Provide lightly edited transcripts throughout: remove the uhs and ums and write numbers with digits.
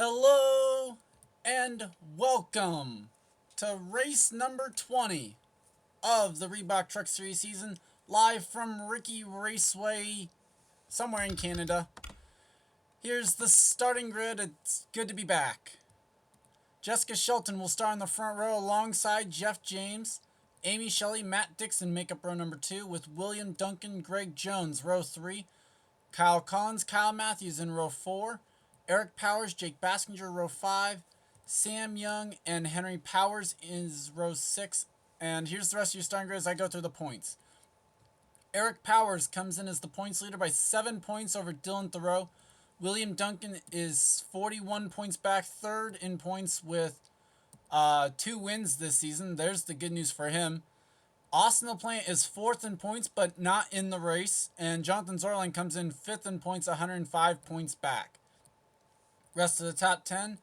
Hello and welcome to race number 20 of the Reebok Truck Series season, live from Riki Raceway, somewhere in Canada. Here's the starting grid. It's good to be back. Jessica Shelton will start in the front row alongside Jeff James. Amy Shelley, Matt Dixon make up row number 2 with William Duncan, Greg Jones, row 3. Kyle Collins, Kyle Matthews in row 4. Eric Powers, Jake Baskinger, row 5. Sam Young and Henry Powers is row 6. And here's the rest of your starting grid as I go through the points. Eric Powers comes in as the points leader by 7 points over Dylan Thoreau. William Duncan is 41 points back, third in points with 2 wins this season. There's the good news for him. Austin LaPlante is 4th in points, but not in the race. And Jonathan Zorline comes in 5th in points, 105 points back. Rest of the top 10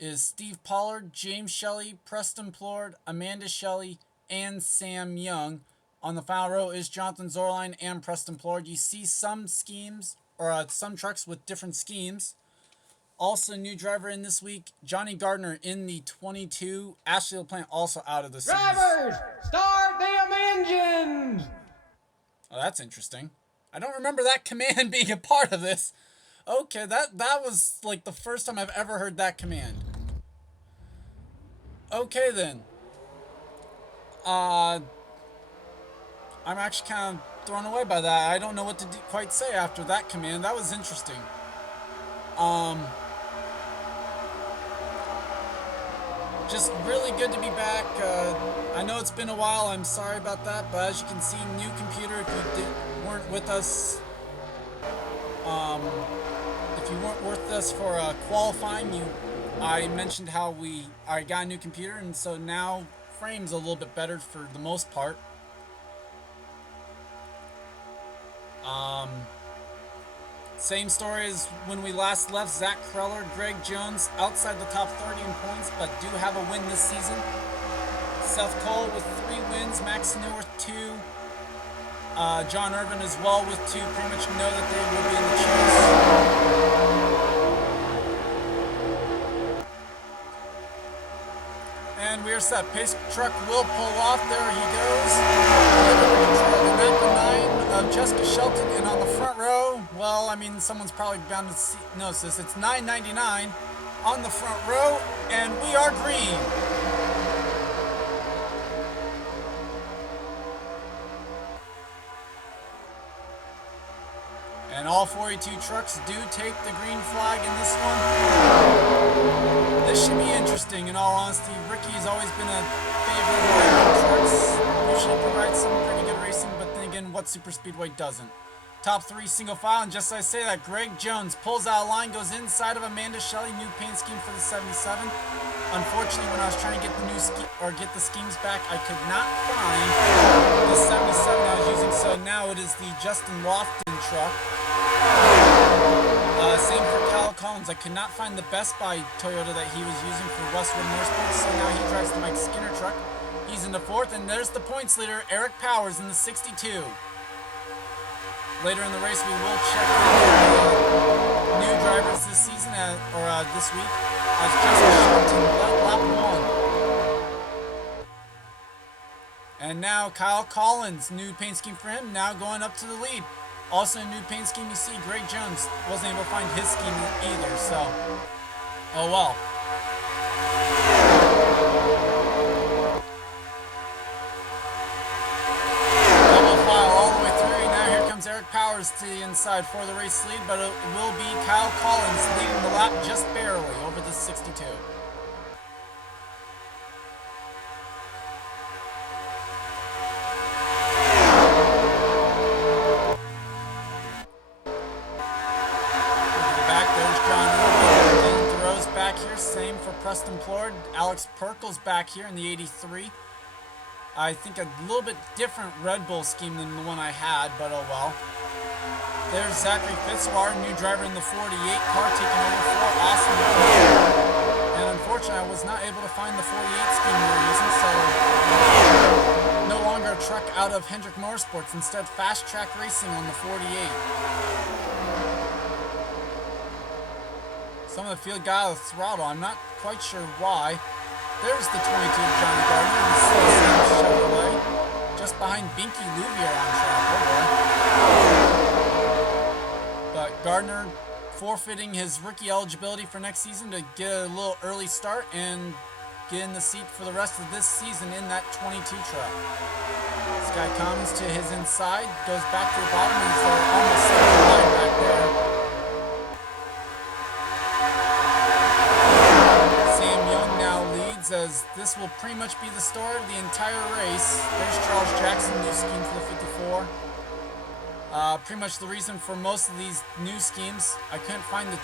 is Steve Pollard, James Shelley, Preston Plord, Amanda Shelley, and Sam Young. On the final row is Jonathan Zorline and Preston Plord. You see some schemes, or some trucks with different schemes. Also, new driver in this week, Johnny Gardner in the 22. Ashley LaPlante also out of the series. Drivers, start them engines! Oh, that's interesting. I don't remember that command being a part of this. Okay, that was like the first time I've ever heard that command. Okay then. I'm actually kind of thrown away by that. I don't know what to quite say after that command. That was interesting. Just really good to be back. I know it's been a while. I'm sorry about that, but as you can see, new computer. If you weren't with us, if you weren't with us for qualifying, I mentioned how I got a new computer, and so now frame's a little bit better for the most part. Same story as when we last left. Zach Kreller, Greg Jones outside the top 30 in points, but do have a win this season. Seth Cole with 3 wins, Max Neuwirth 2, John Irvin as well with 2. Pretty much know that they will be in the chase. And we are set. Pace truck will pull off. There he goes. The number 9 of Jessica Shelton, and on the front row, well, I mean, someone's probably bound to notice this. It's 999 on the front row, and we are green. And all 42 trucks do take the green flag in this one. This should be interesting, in all honesty. Riki has always been a favorite of trucks. Usually provides some pretty good racing, but then again, what Superspeedway doesn't? Top 3 single file, and just as I say that, Greg Jones pulls out a line, goes inside of Amanda Shelley, new paint scheme for the 77. Unfortunately, when I was trying to get the get the schemes back, I could not find the 77 I was using, so now it is the Justin Lofton truck. Same for Kyle Collins. I could not find the Best Buy Toyota that he was using for Westwood Motorsports, so now he drives the Mike Skinner truck. He's in the 4th, and there's the points leader, Eric Powers, in the 62. Later in the race, we will check the new drivers this season, this week, as Jessica Shelton led lap 1. And now Kyle Collins, new paint scheme for him, now going up to the lead. Also a new paint scheme, you see Greg Jones wasn't able to find his scheme either, so oh well. Double file all the way through, and now here comes Eric Powers to the inside for the race lead, but it will be Kyle Collins leading the lap just barely over the 62. Same for Preston Plord. Alex Perkle's back here in the 83. I think a little bit different Red Bull scheme than the one I had, but oh well. There's Zachary Fitzwater, new driver in the 48 car, taking over for Austin. And unfortunately, I was not able to find the 48 scheme we were using, so no longer a truck out of Hendrick Motorsports. Instead, Fast Track Racing on the 48. Some of the field got out of the throttle. I'm not quite sure why. There's the 22 of Johnny Gardner in the Sam Chevrolet. Just behind Binky Louvier on track. Oh boy. But Gardner forfeiting his rookie eligibility for next season to get a little early start and get in the seat for the rest of this season in that 22 truck. Sky Commons to his inside, goes back to the bottom, and they're almost right back there. Sam Young now leads, as this will pretty much be the story of the entire race. There's Charles Jackson, new scheme for the 54. Pretty much the reason for most of these new schemes, I couldn't find the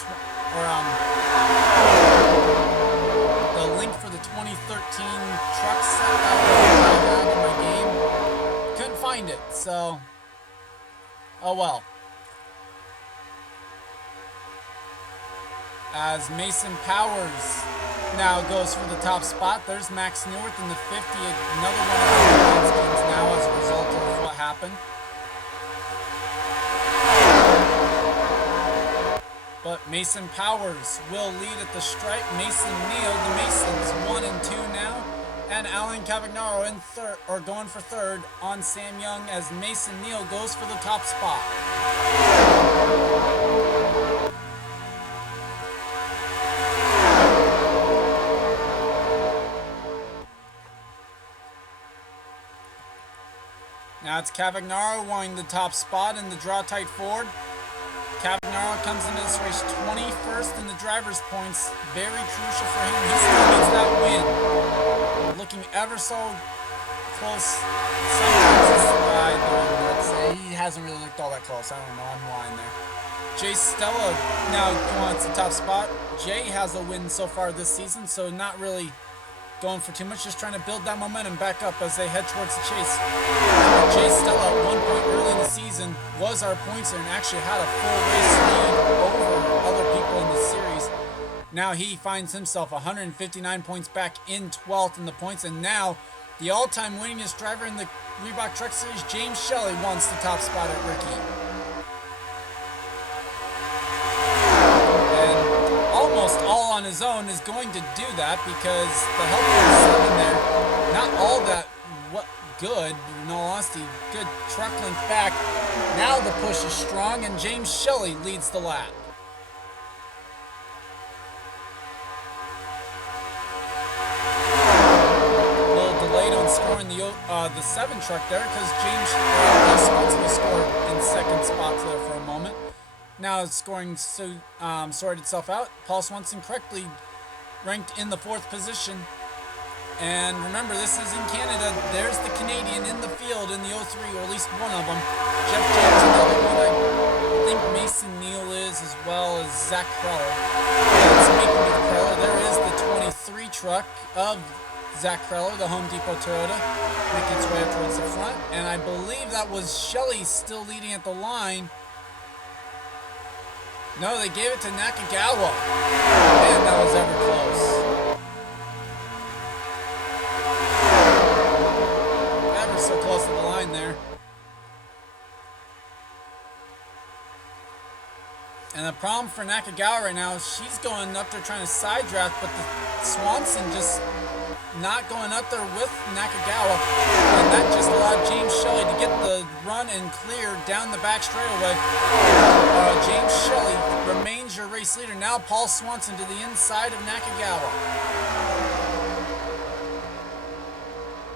link for the 2013 truck set that I had in my game. Couldn't find it, so oh well. As Mason Powers now goes for the top spot. There's Max Neworth in the 50, another one of the schemes now as a result of what happened. But Mason Powers will lead at the stripe. Mason Neal, the Masons, 1 and 2 now. And Alan Cavagnaro in third, or going for third on Sam Young, as Mason Neal goes for the top spot. Now it's Cavagnaro wanting the top spot in the draw tight Ford. Cavagnaro comes into this race 21st in the driver's points. Very crucial for him. He still needs that win. Looking ever so close. Sometimes he hasn't really looked all that close. I don't know. I'm lying there. Jay Stella now wants the top spot. Jay has a win so far this season, so not really going for too much, just trying to build that momentum back up as they head towards the chase. Jay Stella at one point early in the season was our points and actually had a full race lead over other people in the series. Now he finds himself 159 points back in 12th in the points, and now the all-time winningest driver in the Reebok Truck Series, James Shelley, wants the top spot at Riki. Almost all on his own is going to do that, because the help from 7 there, not all that good, in all honesty, good truck length back. Now the push is strong, and James Shelley leads the lap. A little delayed on scoring the 7 truck there, because James Swanson scored in second spot there for a moment. Now scoring sorted itself out. Paul Swanson correctly ranked in the 4th position. And remember, this is in Canada. There's the Canadian in the field in the 03, or at least one of them. Jeff James, another one. I think Mason Neal is, as well as Zach Kreller. And speaking of Kreller, there is the 23 truck of Zach Kreller, the Home Depot Toyota, making its way up towards the front. And I believe that was Shelley still leading at the line. No, they gave it to Nakagawa. Man, that was ever close. Ever so close to the line there. And the problem for Nakagawa right now is she's going up there trying to side draft, but the Swanson just not going up there with Nakagawa, and that just allowed James Shelley to get the run and clear down the back straightaway. James Shelley remains your race leader. Now Paul Swanson to the inside of Nakagawa.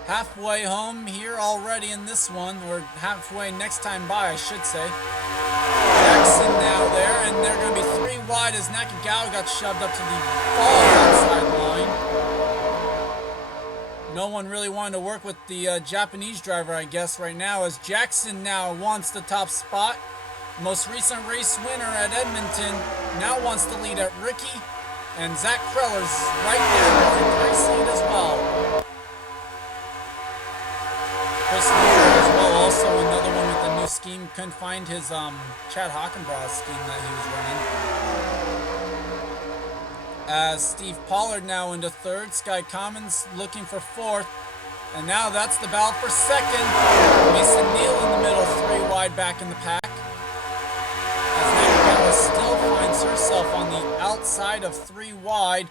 Halfway home here already in this one, or halfway next time by, I should say. Jackson now there, and they're going to be 3 wide as Nakagawa got shoved up to the far outside line. No one really wanted to work with the Japanese driver, I guess, right now, as Jackson now wants the top spot. Most recent race winner at Edmonton now wants the lead at Riki, and Zach Kreller's right there in the race lead as well. Chris Miller as well, also another one with a new scheme. Couldn't find his Chad Hockenbauer scheme that he was running. As Steve Pollard now into 3rd, Sky Commons looking for 4th, and now that's the battle for 2nd. Mason Neal in the middle, 3 wide back in the pack. As Nakagawa still finds finds herself on the outside of 3 wide.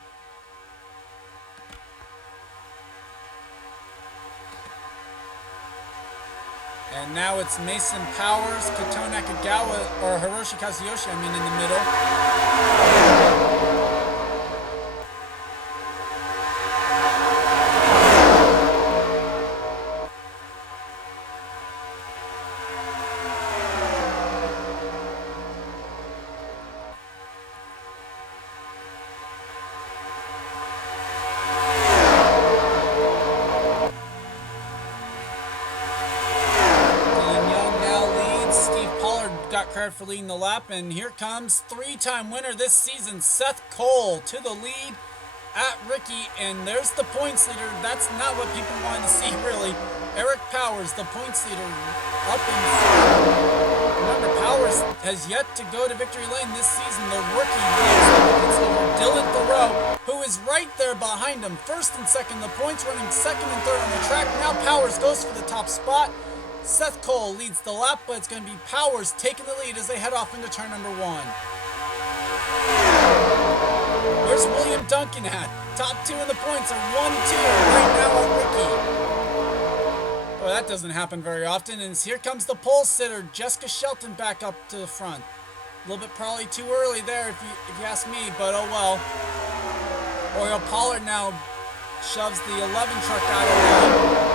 And now it's Mason Powers, Kato Nakagawa, or Hiroshi Kazuyoshi, I mean, in the middle. Credit for leading the lap, and here comes 3-time winner this season, Seth Cole, to the lead at Riki, and there's the points leader. That's not what people wanted to see, really. Eric Powers, the points leader, up in front. Remember, Powers has yet to go to victory lane this season. The rookie leads the points leader, Dylan Thoreau, who is right there behind him. First and second, the points running second and third on the track. Now Powers goes for the top spot. Seth Cole leads the lap, but it's going to be Powers taking the lead as they head off into turn number 1. Where's William Duncan at? Top 2 in the points are 1-2 right now at Riki. Well, that doesn't happen very often. And here comes the pole sitter, Jessica Shelton, back up to the front. A little bit probably too early there if you ask me, but oh well. Oriel Pollard now shoves the 11 truck out of the way.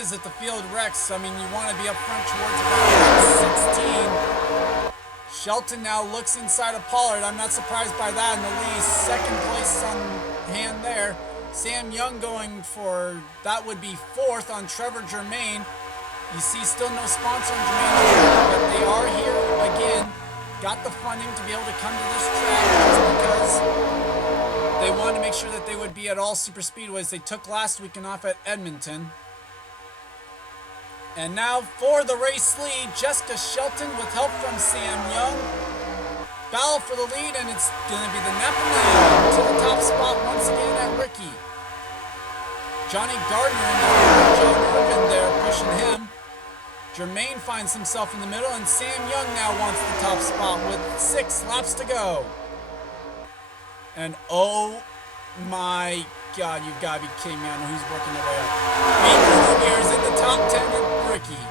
Is at the field wrecks. I mean, you want to be up front towards around 16. Shelton now looks inside of Pollard. I'm not surprised by that in the lead. Second place on hand there. Sam Young going for, that would be 4th on Trevor Germain. You see still no sponsor on Germain, but they are here again. Got the funding to be able to come to this track just because they wanted to make sure that they would be at all super speedways. They took last weekend off at Edmonton. And now for the race lead, Jessica Shelton with help from Sam Young. Battle for the lead, and it's going to be the Napoleon to the top spot once again at Riki. Johnny Gardner and John Irvin there pushing him. Jermaine finds himself in the middle, and Sam Young now wants the top spot with 6 laps to go. And oh my God, you've got to be kidding me on who's working their way up. Riki is in the top 10 at Riki.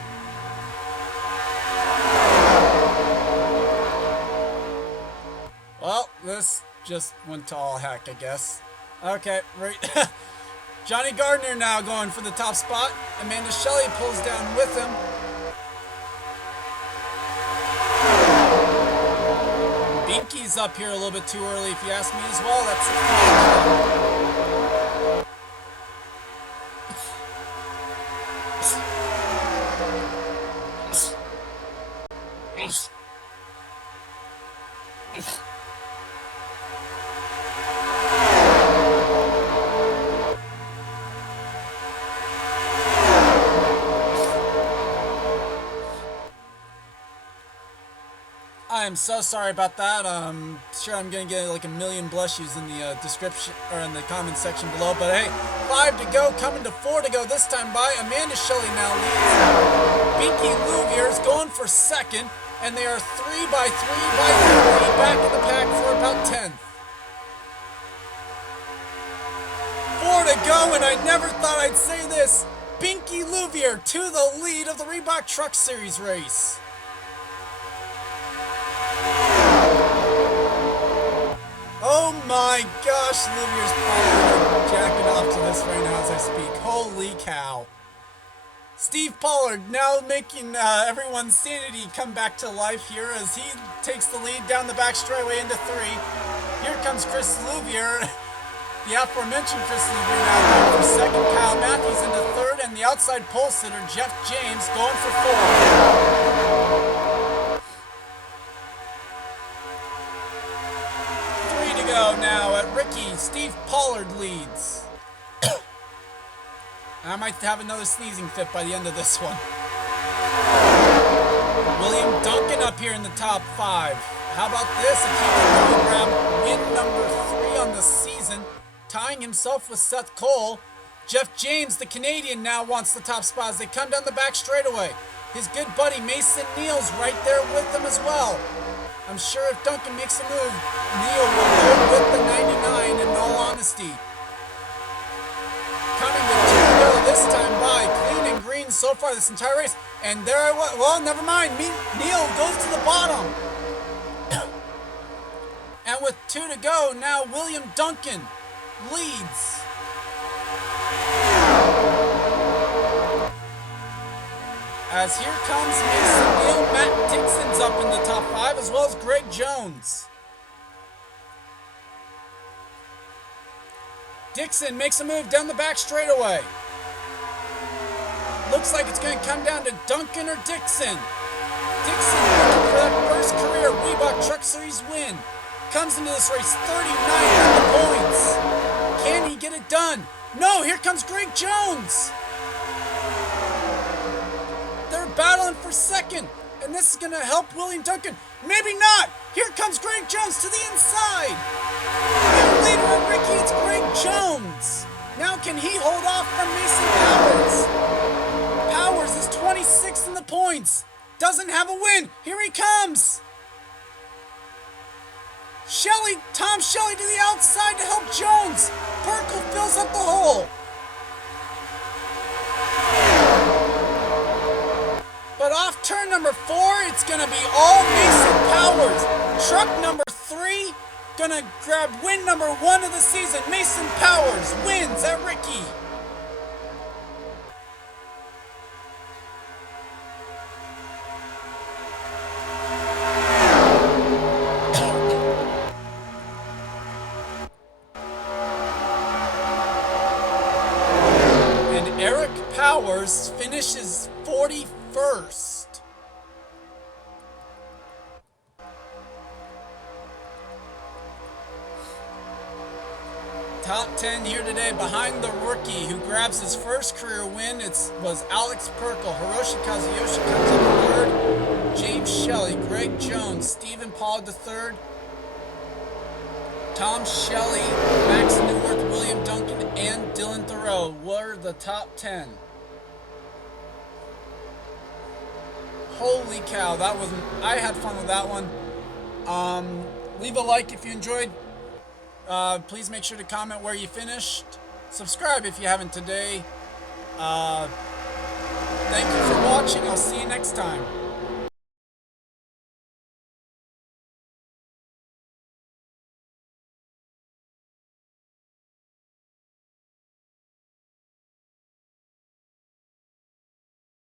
Well, this just went to all heck, I guess. Okay, right. Johnny Gardner now going for the top spot. Amanda Shelley pulls down with him. Binky's up here a little bit too early, if you ask me as well. That's I'm so sorry about that. Sure I'm gonna get like a million blushes in the description or in the comment section below, but hey, 5 to go, coming to 4 to go this time by. Amanda Shelley now leads. Binky Louvier is going for 2nd, and they are 3 by 3 by 3 back in the pack for about 10th. 4 to go, and I never thought I'd say this. Binky Louvier to the lead of the Reebok Truck Series race. Oh my gosh, Livier's probably jacking off to this right now as I speak. Holy cow. Steve Pollard now making everyone's sanity come back to life here as he takes the lead down the back straightaway into 3. Here comes Chris Louvier. The aforementioned Chris Louvier now going for 2nd. Kyle Matthews into 3rd, and the outside pole sitter Jeff James going for 4th. Go now at Riki. Steve Pollard leads. I might have another sneezing fit by the end of this one. William Duncan up here in the top 5. How about this? A keeper grab win number 3 on the season, tying himself with Seth Cole. Jeff James, the Canadian, now wants the top spot as they come down the back straightaway. His good buddy Mason Neal's right there with them as well. I'm sure if Duncan makes a move, Neal will go with the 99 in all honesty. Coming with 2 to go this time by clean and green so far this entire race. And there I was. Well, never mind. Neal goes to the bottom. And with 2 to go, now William Duncan leads. As here comes Mason Neal, Matt Dixon's up in the top 5, as well as Greg Jones. Dixon makes a move down the back straightaway. Looks like it's going to come down to Duncan or Dixon. Dixon looking for that first career Reebok Truck Series win. Comes into this race 39th in the points. Can he get it done? No, here comes Greg Jones. They're battling for second, and this is going to help William Duncan. Maybe not. Here comes Greg Jones to the inside. New leader of Riki, it's Greg Jones. Now can he hold off from Mason Powers? Powers is 26th in the points. Doesn't have a win. Here he comes. Tom Shelley to the outside to help Jones. Perkle fills up the hole. But off turn number 4, it's going to be all Mason Powers. Truck number 3, going to grab win number 1 of the season. Mason Powers wins at Riki. And Eric Powers finishes 41st. Top 10 here today behind the rookie who grabs his first career win. Was Alex Perkle. Hiroshi Kazuyoshi comes up in third. James Shelley, Greg Jones, Stephen Pollard III, Tom Shelley, Max Newworth, William Duncan, and Dylan Thoreau were the top 10. Holy cow, I had fun with that one. Leave a like if you enjoyed. Please make sure to comment where you finished. Subscribe if you haven't today. Thank you for watching. I'll see you next time.